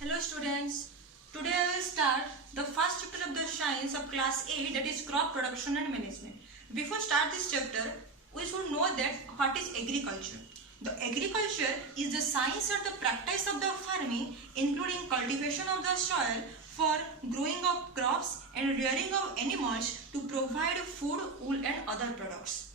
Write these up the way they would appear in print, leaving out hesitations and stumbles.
Hello students, today I will start the first chapter of the science of class 8, that is crop production and management. Before start this chapter, we should know that what is agriculture. The agriculture is the science or the practice of the farming, including cultivation of the soil for growing of crops and rearing of animals to provide food, wool and other products.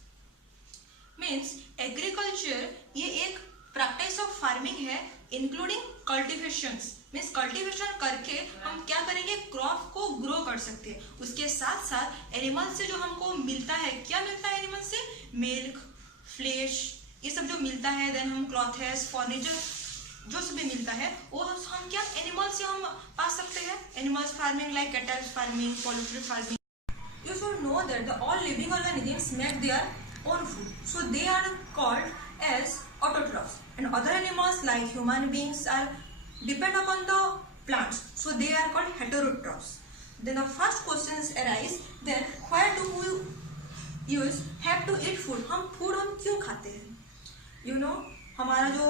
Means agriculture ये एक practice of farming है including कल्टीवेशंस means cultivation करके हम क्या करेंगे crop को grow कर सकते हैं. उसके साथ साथ एनिमल से जो हमको मिलता है, क्या मिलता है एनिमल से? मिल्क, फ्लेश, ये सब जो मिलता है. देन हम क्लॉथेस, फर्नीचर जो सब भी मिलता है वो हम क्या एनिमल से हम पा सकते हैं. Animals farming like cattle farming, poultry farming. You should know that the all living organisms make their own food, so they are called as autotrophs, and other animals like human beings are depend upon the plants, so they are called heterotrophs. Then the first questions arise, then why do we have to eat food? हम food हम क्यों खाते हैं? You know, हमारा जो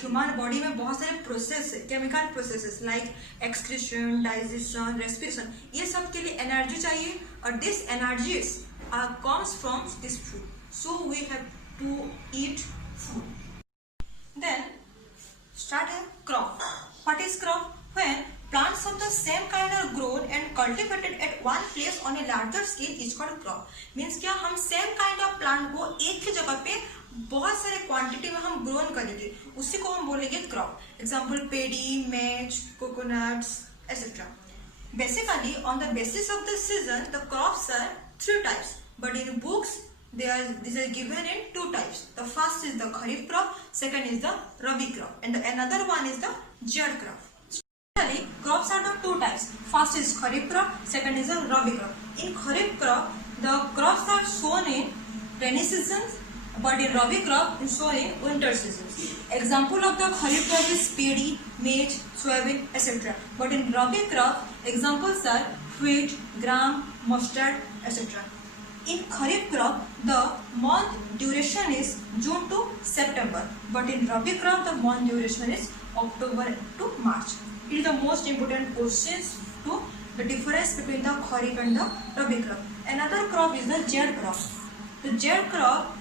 human body में बहुत सारे प्रोसेस है, chemical processes like excretion, digestion, respiration, ये सब के लिए एनर्जी चाहिए और this energies are comes from this food, so we have to eat food. Then start a crop. What is crop? When plants of the same kind are grown and cultivated at one place on a larger scale is called crop. Means क्या हम same kind of plant को एक ही जगह पे बहुत सारे quantity में हम ग्रोन करेंगे, उसी को हम बोलेंगे crop. Example pedi, match, coconuts etc. Basically, on the basis of the season, the crops are three types, but in books these are given in two types. The first is the kharif crop, second is the rabi crop, and another one is the jad crop. Generally, crops are the two types. First is kharif crop, second is the rabi crop. In kharif crop, the crops are sown in rainy seasons, but in rabi crop is sown in winter seasons. Example of the kharif crop is paddy, maize, soybean, etc. But in rabi crop, examples are wheat, gram, mustard, etc. In kharif crop, the month duration is June to September, but in rabi crop, the month duration is October to March. It is the most important questions to the difference between the kharif and the rabi crop. Another crop is the jad crop. The jad crop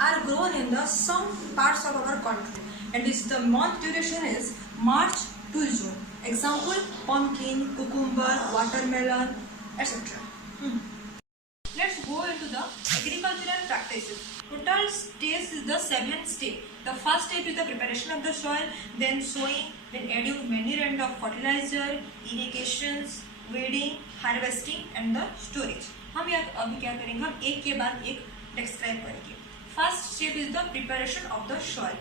are grown in the some parts of our country, and this the month duration is March to June. Example: pumpkin, cucumber, watermelon, etc. Let's go into the agricultural practices. Total stage is the 7th step. The first step is the preparation of the soil, then sowing, then adding manure and the fertilizer, irrigations, weeding, harvesting and the storage. हम अभी क्या करेंगे, हम एक के बाद एक describe करेंगे. First step is the preparation of the soil.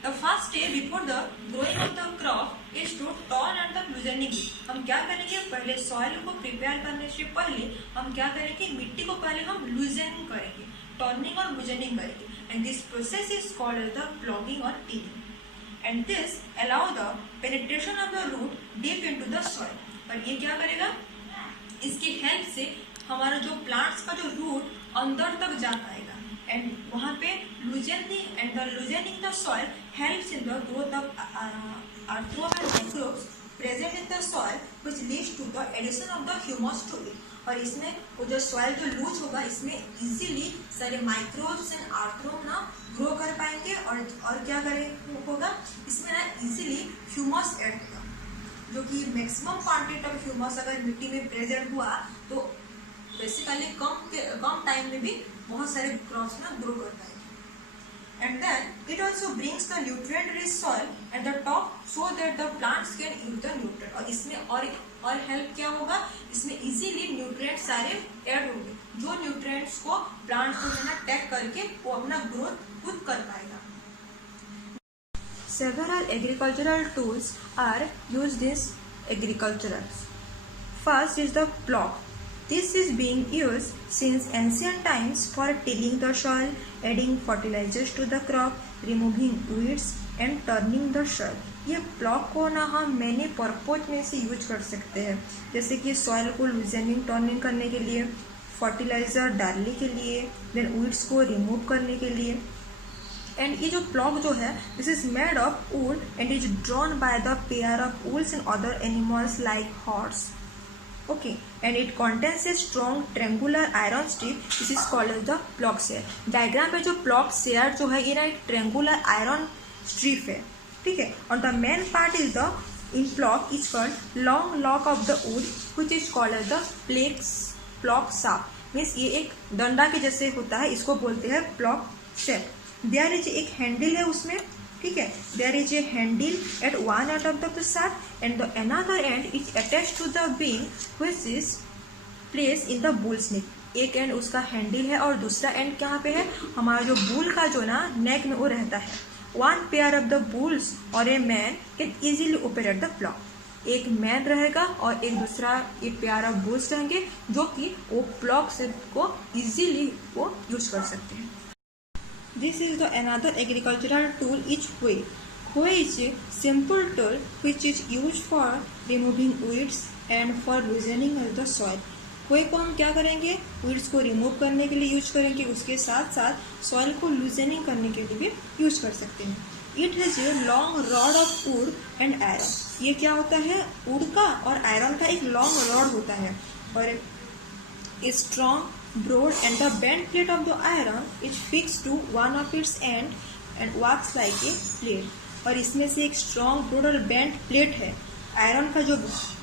The first step before the growing of the crop is to turn and the loosening it. हम क्या करेंगे, पहले सॉइल को प्रिपेयर करने से पहले हम क्या करेंगे, मिट्टी को पहले हम लूजन करेंगे, टर्निंग और लूजनिंग करेंगे. And this process is called as the plugging or tilling. And this allow the penetration of the root deep into the soil. पर ये क्या करेगा, इसकी हेल्प से हमारा जो प्लांट्स का जो रूट अंदर तक जा पाएगा. And वहाँ पे loosening the soil helps in the growth of arthro and microbes present in the soil, which leads to the addition of the humus to it. और इसमें वो जो soil जो लूज होगा, इसमें easily सारे microbes and arthro ना grow कर पाएंगे और क्या होगा, इसमें ना easily humus add होगा, जो कि maximum quantity of humus अगर मिट्टी में present हुआ तो बेसिकली कम टाइम में भी बहुत सारे क्रॉप्स ना ग्रो कर पाएंगे. And then it also brings the nutrient rich soil at the top so that the plants can use the nutrient. और इसमें और हेल्प क्या होगा, इसमें इजीली न्यूट्रिएंट सारे ऐड होंगे, जो न्यूट्रिएंट्स को प्लांट्स को ना टैग करके वो अपना ग्रोथ खुद कर पाएगा. Several agricultural tools are used in agriculture. First is the plough. This is being used since ancient times for tilling the soil, adding fertilizers to the crop, removing weeds and turning the soil. ये plough को ना हम many purpose में से use कर सकते हैं, जैसे कि सॉइल को लूजनिंग टर्निंग करने के लिए, फर्टिलाइजर डालने के लिए, देन वीड्स को रिमूव करने के लिए. एंड ये जो फ्लॉक जो है this is made of wool and is drawn by the pair of wools and other animals like horse. Okay, and it contains a strong triangular iron strip. This is called as the flock shear. Diagram पे जो flock shear जो है ये ना एक triangular iron strip है, ठीक है. और the main part is the in flock is called long lock of the wood which is called as the flock shaft. Means ये एक डंडा के जैसे होता है, इसको बोलते हैं flock shaft. देयर इज एक हैंडल है उसमें, ठीक है. There is a handle at one end of the shaft and the another end is attached to the beam which is place in the bull's neck. एक end उसका handle है और दूसरा एंड कहाँ पे है, हमारा जो बुल का जो ना नेक में वो रहता है. One pair of the bulls और a man can easily operate the flock. एक मैन रहेगा और एक दूसरा एक पेयर ऑफ बुल्स रहेंगे जो कि वो फ्लॉक से को इजीली वो यूज कर सकते हैं. This is the another agricultural tool is hoe. Hoe is a simple tool which is used for removing weeds and for loosening the soil. hoe को हम क्या करेंगे, weeds को रिमूव करने के लिए यूज करेंगे, उसके साथ साथ सॉइल को लूजनिंग करने के लिए भी यूज कर सकते हैं. It has a long rod of would and iron. ये क्या होता है, वुड का और आयरन का एक लॉन्ग रॉड होता है और strong broad and the bent plate of the iron is fixed to one of its end and works like a plate. और इसमें से एक strong broad और bent plate है आयरन का जो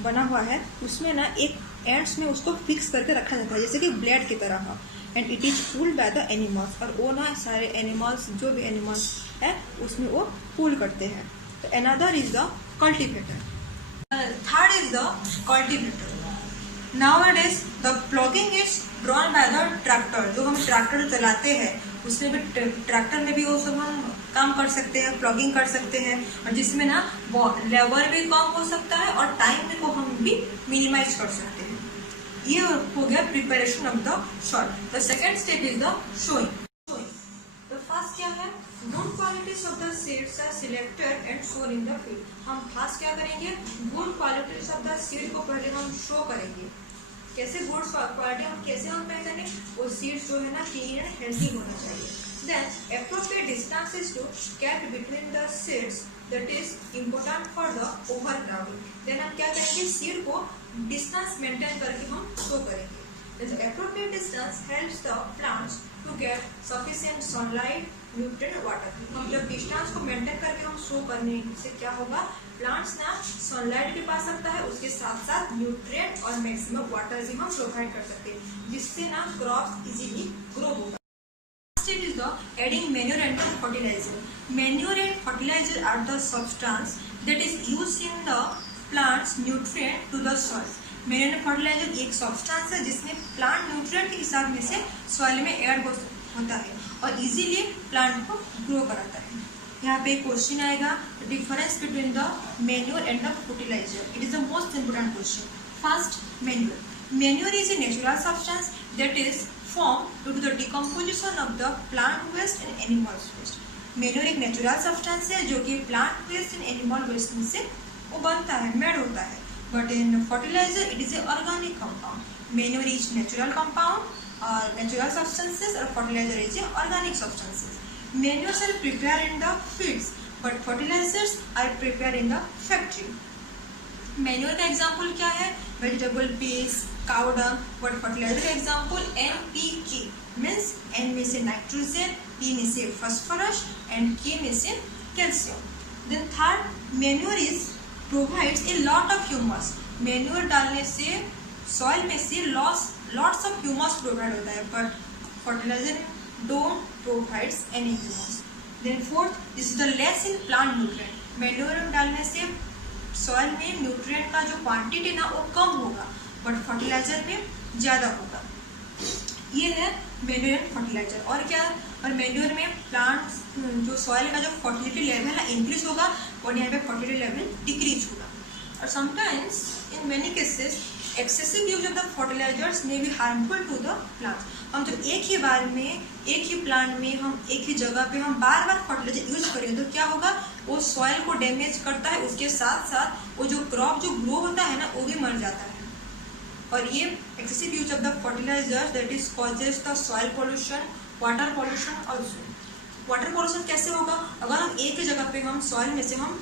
बना हुआ है, उसमें ना एक एंड्स में उसको फिक्स करके रखा जाता है जैसे कि ब्लेड की तरह. And it is pulled by the animals. और वो ना सारे एनिमल्स जो भी एनिमल्स है उसमें वो पुल करते हैं. तो another is the cultivator. Third is the cultivator. Nowadays the ploughing is drawn by the tractor. जो हम ट्रैक्टर चलाते हैं उसमें भी ट्रैक्टर में भी वो सब हम काम कर सकते हैं, प्लॉगिंग कर सकते हैं और जिसमें ना लेबर भी कम हो सकता है और टाइम को हम भी मिनिमाइज कर सकते हैं. ये हो गया preparation of the soil. The second step is the sowing. The first क्या है, good qualities of the seeds are selected and sown in the field. हम फर्स्ट क्या करेंगे, good qualities of the seed को पहले हम शो करेंगे. कैसे गुड क्वालिटी हम कैसे हम पहचाने, वो सीड्स जो है ना क्लीन एंड हेल्दी होना चाहिए. Then appropriate distance is to kept between the seeds that is important for the overcrowding. देन हम क्या करेंगे, सीड को डिस्टेंस मेंटेन करके हम शो करेंगे. The appropriate distance helps the plants to get sufficient sunlight, nutrient, water. हम जब डिस्टेंस को मेंटेन करके हम शो करने से क्या होगा, प्लांट्स ना सनलाइट भी पा सकता है, उसके साथ साथ न्यूट्रिएंट और मैक्सिमम वाटर भी हम प्रोवाइड कर सकते हैं जिससे ना क्रॉप इजीली ग्रो होगा. Next is the adding manure and fertilizer. Manure and fertilizer are the substance that is used in the plants nutrient to the soil. Manure and fertiliser एक substance है जिसमें plant nutrient के हिसाब में से soil में add होता है और इजीली प्लांट को ग्रो कराता है. यहाँ पे क्वेश्चन आएगा, difference between the manure and the fertiliser. It is the most important question. First, manure. Manure is a natural substance that is form due to the decomposition of the plant waste and animal waste. Manure एक natural substance है जो कि plant waste and animal waste में से वो बनता है, made होता है. But in fertilizer, it is an organic compound. Manure is natural compound or natural substances, or fertilizer is organic substances. Manures are prepared in the fields, but fertilizers are prepared in the factory. Manure का example क्या है? Vegetable paste, cow dung. But fertilizer का example NPK means N में से nitrogen, P में से phosphorus, and K में से calcium. Then third, manure is provides a lot of humus. Manure डालने से सॉइल में से lots of humus प्रोवाइड होता है, but fertilizer don't provides any humus. Then fourth, this is the less in plant nutrient. Manure डालने से soil में nutrient का जो क्वांटिटी ना वो कम होगा, बट फर्टिलाइजर में ज्यादा होगा. ये है मैन्योर एंड फर्टिलाइजर. और क्या, और मैन्योर में प्लांट्स जो सॉइल का जो फर्टिलिटी लेवल है इंक्रीज होगा और यहाँ पे फर्टिलिटी लेवल डिक्रीज होगा. और sometimes in many cases excessive use of the fertilisers may be harmful to the plants. हम जब एक ही बार में एक ही प्लांट में हम एक ही जगह पे हम बार बार फर्टिलाइजर यूज करेंगे तो क्या होगा, वो सॉइल को डैमेज करता है, उसके साथ साथ वो जो क्रॉप जो ग्रो होता है ना वो भी मर जाता है. और ये excessive use of the fertilisers that is causes the soil pollution, water pollution also. Water pollution कैसे होगा? अगर हम एक ही जगह पे हम सॉइल में से हम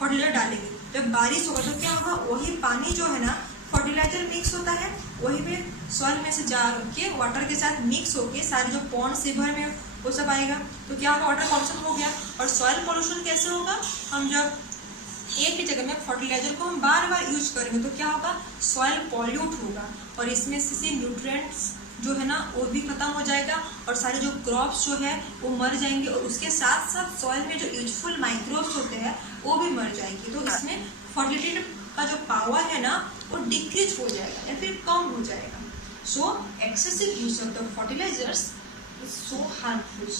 फर्टिलाइजर डालेंगे, जब बारिश होगा तो क्या होगा, वही पानी जो है ना फर्टिलाइजर मिक्स होता है, वही पे सॉइल में से जा के वाटर के साथ मिक्स होके सारे जो पॉन्ड रिवर में वो सब आएगा, तो क्या होगा, वाटर पोल्यूशन हो गया। और सॉइल पोल्यूशन कैसे होगा, हम जब एक ही जगह में फर्टिलाइजर को हम बार बार यूज करेंगे तो क्या होगा, सॉइल पॉल्यूट होगा और इसमें से न्यूट्रिएंट्स जो है ना वो भी खत्म हो जाएगा और सारे जो क्रॉप्स जो है वो मर जाएंगे और उसके साथ साथ सॉइल में जो यूजफुल माइक्रोब्स होते हैं वो भी मर जाएंगे। तो इसमें फर्टिलिटी का जो पावर है ना वो डिक्रीज हो जाएगा या फिर कम हो जाएगा। So excessive use of the fertilisers is so harmful.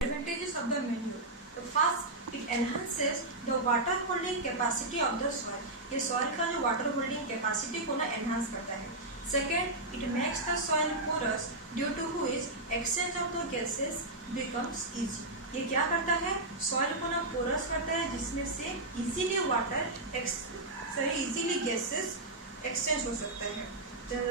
Advantages of the manure, the first, it enhances the water holding capacity of the soil. ये सॉइल का जो वाटर होल्डिंग कैपेसिटी को ना एनहांस करता है। Second, it makes the soil porous, due to which exchange of the gases becomes easy. ये क्या करता है, सॉइल को ना पोरस करता है जिसमें से इजीली इजीली गैसेस एक्सचेंज हो सकता है।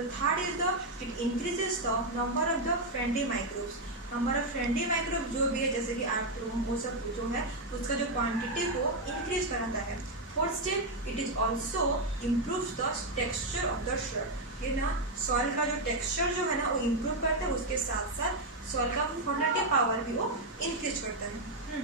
Third is the, it increases the number of the friendly microbes. Number of friendly microbe जो भी है जैसे कि आर्ट्रोम वो सब जो है उसका जो क्वांटिटी को इंक्रीज कराता है। Fourth step, it is also improves the texture of the shirt. ये ना सॉइल का जो टेक्सचर जो है ना वो इम्प्रूव करता है, उसके साथ साथ सॉइल का फर्टिलिटी पावर भी वो इंक्रीज करता है।